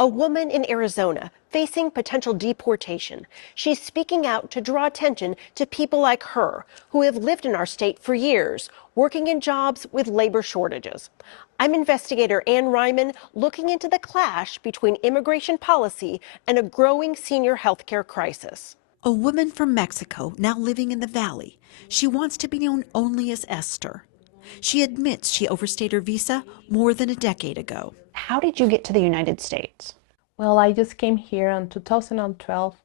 A woman in Arizona facing potential deportation. She's speaking out to draw attention to people like her who have lived in our state for years, working in jobs with labor shortages. I'm investigator Ann Ryman looking into the clash between immigration policy and a growing senior health care crisis. A woman from Mexico now living in the Valley. She wants to be known only as Esther. She admits she overstayed her visa more than a decade ago. How did you get to the United States? Well, I just came here in 2012.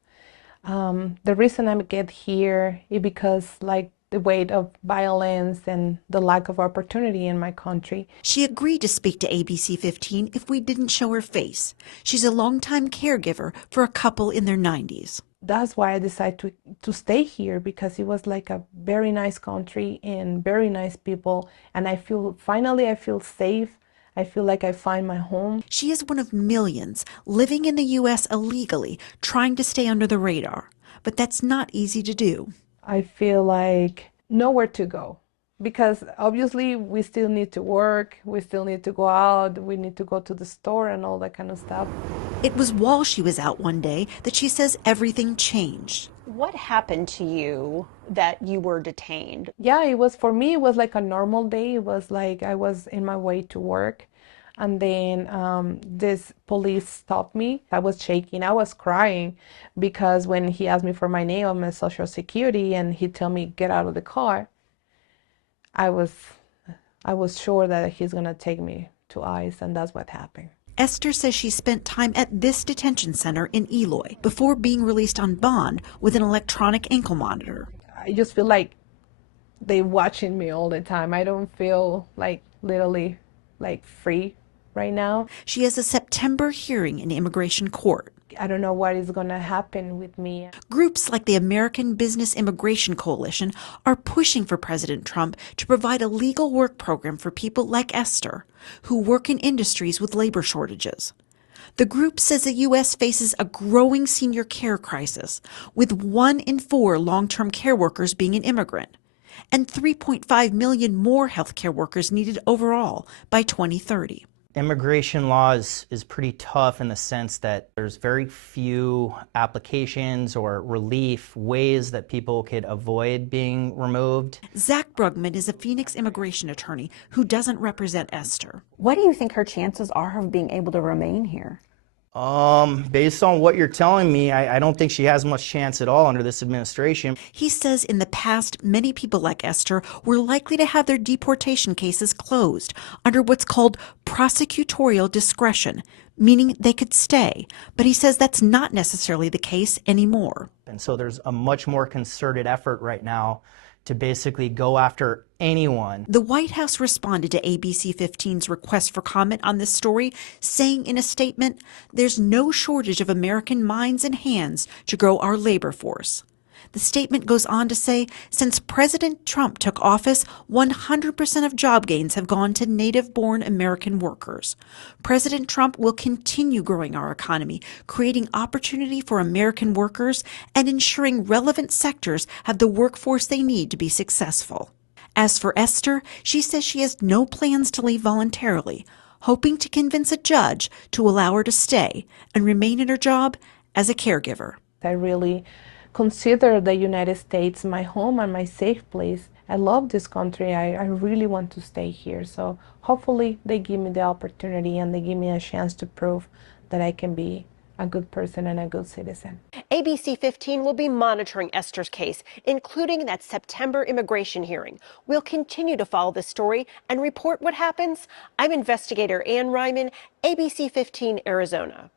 The reason I get here is because like the weight of violence and the lack of opportunity in my country. She agreed to speak to ABC 15 if we didn't show her face. She's a longtime caregiver for a couple in their 90s. That's why I decided to stay here, because it was like a very nice country and very nice people. And I feel safe. I feel like I find my home. She is one of millions living in the U.S. illegally, trying to stay under the radar. But that's not easy to do. I feel like nowhere to go, because obviously we still need to work, we still need to go out, we need to go to the store and all that kind of stuff. It was while she was out one day that she says everything changed. What happened to you that you were detained? Yeah, for me, it was like a normal day. It was like I was in my way to work, and then this police stopped me. I was shaking, I was crying, because when he asked me for my name and my social security and he told me get out of the car, I was sure that he's gonna take me to ICE, and that's what happened. Esther says she spent time at this detention center in Eloy before being released on bond with an electronic ankle monitor. I just feel like they're watching me all the time. I don't feel like literally like free right now. She has a September hearing in immigration court. I don't know what is going to happen with me. Groups like the American Business Immigration Coalition are pushing for President Trump to provide a legal work program for people like Esther, who work in industries with labor shortages. The group says the U.S. faces a growing senior care crisis, with 1 in 4 long-term care workers being an immigrant, and 3.5 million more healthcare workers needed overall by 2030. Immigration law is pretty tough in the sense that there's very few applications or relief ways that people could avoid being removed. Zach Brugman is a Phoenix immigration attorney who doesn't represent Esther. What do you think her chances are of being able to remain here? Based on what you're telling me, I don't think she has much chance at all under this administration. He says in the past, many people like Esther were likely to have their deportation cases closed under what's called prosecutorial discretion, meaning they could stay. But he says that's not necessarily the case anymore. And so there's a much more concerted effort right now to basically go after anyone. The White House responded to ABC 15's request for comment on this story, saying in a statement, "There's no shortage of American minds and hands to grow our labor force." The statement goes on to say, since President Trump took office, 100% of job gains have gone to native-born American workers. President Trump will continue growing our economy, creating opportunity for American workers, and ensuring relevant sectors have the workforce they need to be successful. As for Esther, she says she has no plans to leave voluntarily, hoping to convince a judge to allow her to stay and remain in her job as a caregiver. I really consider the United States my home and my safe place. I love this country. I really want to stay here. So hopefully they give me the opportunity and they give me a chance to prove that I can be a good person and a good citizen. ABC 15 will be monitoring Esther's case, including that September immigration hearing. We'll continue to follow this story and report what happens. I'm investigator Ann Ryman, ABC 15, Arizona.